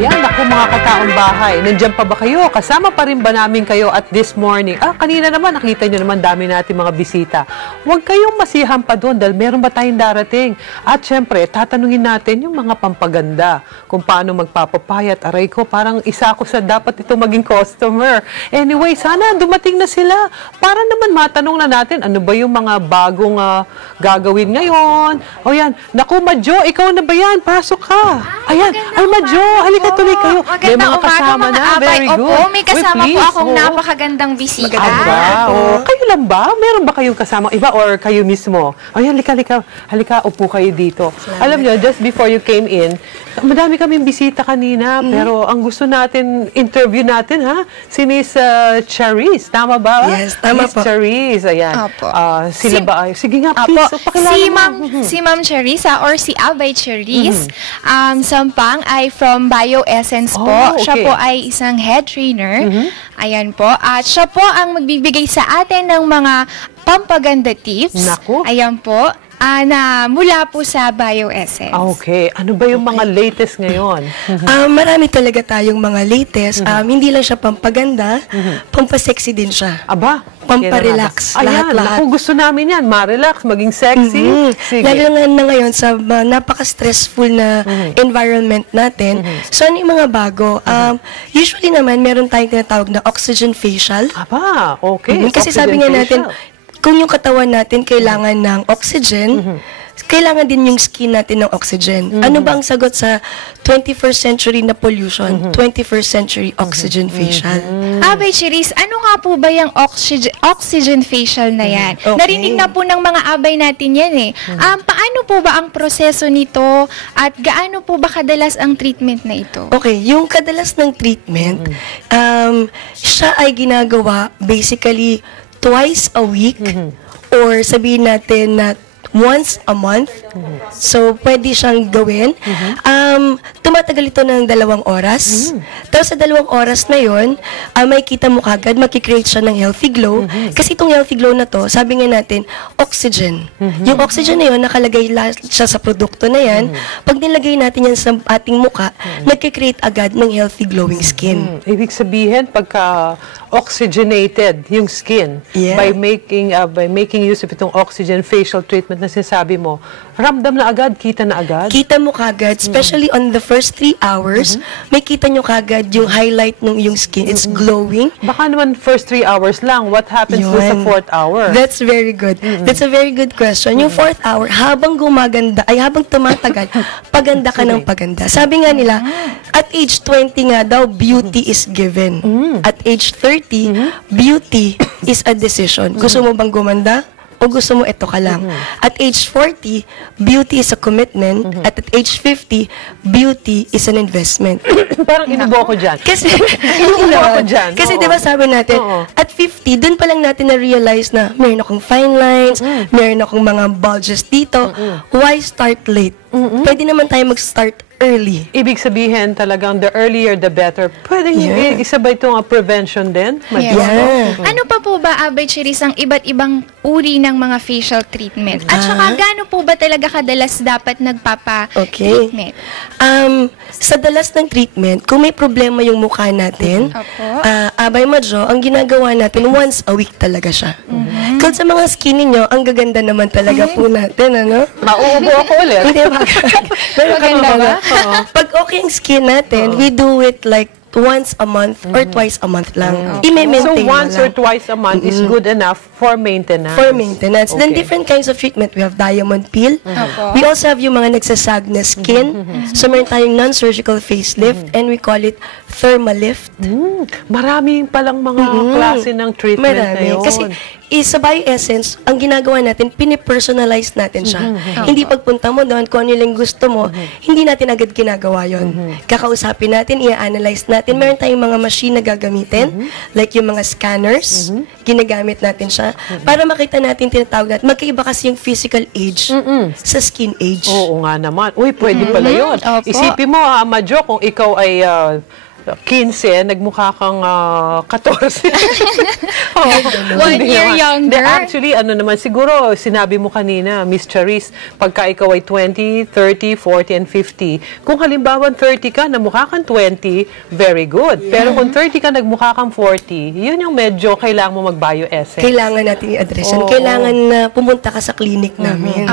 Ayan, naku mga kataong bahay. Nandiyan pa ba kayo? Kasama pa rin ba namin kayo at this morning? Kanina naman, nakita nyo naman dami natin mga bisita. Huwag kayong masihan pa doon dahil meron ba tayong darating? At syempre, tatanungin natin yung mga pampaganda. Kung paano magpapapayat. Aray ko, parang isa ako sa dapat ito maging customer. Anyway, sana dumating na sila. Para naman matanong na natin, ano ba yung mga bagong gagawin ngayon? O yan, naku Madjo, ikaw na ba yan? Pasok ka. Ayan, ay Madjo, halika tuloy kayo. May mga kasama na, very good. Opo, may kasama po akong napakagandang bisita. Kayo lang ba? Meron ba kayong kasama iba or kayo mismo? Ayan, halika, upo kayo dito. Alam nyo, just before you came in, madami kaming bisita kanina, pero ang gusto natin, interview natin, si Miss Charis. Tama ba? Yes, tama Miss po. Charis, ayan. Sila ba? Sige nga, please. Si Ma'am Charissa or si Abay Charis, Sampang ay from BioEssence po. Siya po ay isang head trainer. Ayan po. At siya po ang magbibigay sa atin ng mga pampaganda tips. Naku. Ayan po. Na mula po sa BioEssence. Okay. Ano ba yung mga latest ngayon? Marami talaga tayong mga latest. Hindi lang siya pampaganda, pampasexy din siya. Aba, pamparelax. Ayan, Lahat-lahat. kung gusto namin yan, ma-relax, maging sexy. Sige. Lalo na ngayon sa napaka-stressful na environment natin. So, ano yung mga bago? Usually naman, meron tayong tinatawag na oxygen facial. Aba, okay. Kasi sabi nga natin, kung yung katawan natin kailangan ng oxygen, kailangan din yung skin natin ng oxygen. Ano ba ang sagot sa 21st century na pollution? 21st century oxygen facial. Abay Charis, ano nga po ba yung oxygen facial na yan? Okay. Narinig na po ng mga abay natin yan eh. Paano po ba ang proseso nito at gaano po ba kadalas ang treatment na ito? Okay, yung kadalas ng treatment, siya ay ginagawa basically twice a week or sabihin natin na once a month. So, pwede siyang gawin. Tumatagal ito ng 2 oras. Tapos sa 2 oras na yun, makikita mo kagad, makikreate siya ng healthy glow. Kasi itong healthy glow na to, sabi nga natin, oxygen. Yung oxygen na yun, nakalagay siya sa produkto na yan. Pag nilagay natin yan sa ating muka, nagkikreate agad ng healthy glowing skin. Ibig sabihin, pagka oxygenated yung skin, by making use of itong oxygen facial treatment na sinasabi mo, ramdam na agad, kita na agad? Kita mo kagad, especially on the first 3 hours, may kita nyo kagad yung highlight ng yung skin. It's glowing. Baka naman first 3 hours lang. What happens sa 4th hour? That's very good. That's a very good question. Yung 4th hour, habang gumaganda, habang tumatagal, paganda ka ng paganda. Sabi nga nila, at age 20 nga daw, beauty is given. At age 30, beauty is a decision. Gusto mo bang gumanda? O gusto mo ito ka lang. At age 40, beauty is a commitment. At age 50, beauty is an investment. Parang inubo ko dyan. Kasi, kasi Oo. di ba sabi natin, at 50, dun pa lang natin na-realize na meron akong fine lines, meron akong mga bulges dito. Why start late? Pwede naman tayo mag-start early. Ibig sabihin talagang the earlier the better. Pwede isa ba itong prevention din? Ano pa po ba, Abay Charis, ang iba't ibang uri ng mga facial treatment? At saka, gaano po ba talaga kadalas dapat nagpapa-treatment? Sa dalas ng treatment, kung may problema yung mukha natin, Abay Madjo, ang ginagawa natin, once a week talaga siya. Kung sa mga skin ninyo, ang gaganda naman talaga po natin, ano? Mauubo ako ulit. Hindi ba? Maganda ba? Pag okay ang skin natin, we do it like once a month or twice a month lang. So once or twice a month is good enough for maintenance. For maintenance. Then different kinds of treatment. We have diamond peel. We also have yung mga nagsasag na skin. So meron tayong non-surgical facelift and we call it thermalift. Maraming palang mga klase ng treatment na yun. Kasi sa BioEssence, ang ginagawa natin, pinipersonalize natin siya. Hindi pagpunta mo doon, kung ano yung gusto mo, hindi natin agad ginagawa yon. Kakausapin natin, i-analyze natin. Meron tayong mga machine na gagamitin, like yung mga scanners, ginagamit natin siya, para makita natin, tinatawag natin, magkaiba kasi yung physical age sa skin age. Oo nga naman. Uy, pwede pala yun. Isipin mo, Madjo, kung ikaw ay 15, nagmukha kang 14. Oo. 1 Hindi year naman. younger. Hindi, actually, ano naman, siguro, sinabi mo kanina, Miss Charis, pagka ikaw ay 20, 30, 40, and 50, kung halimbawa 30 ka, namukha kang 20, very good. Pero kung 30 ka, nagmukha kang 40, yun yung medyo kailangan mo mag-bioessence. Kailangan natin i-address yan. Oo. Kailangan na pumunta ka sa clinic namin.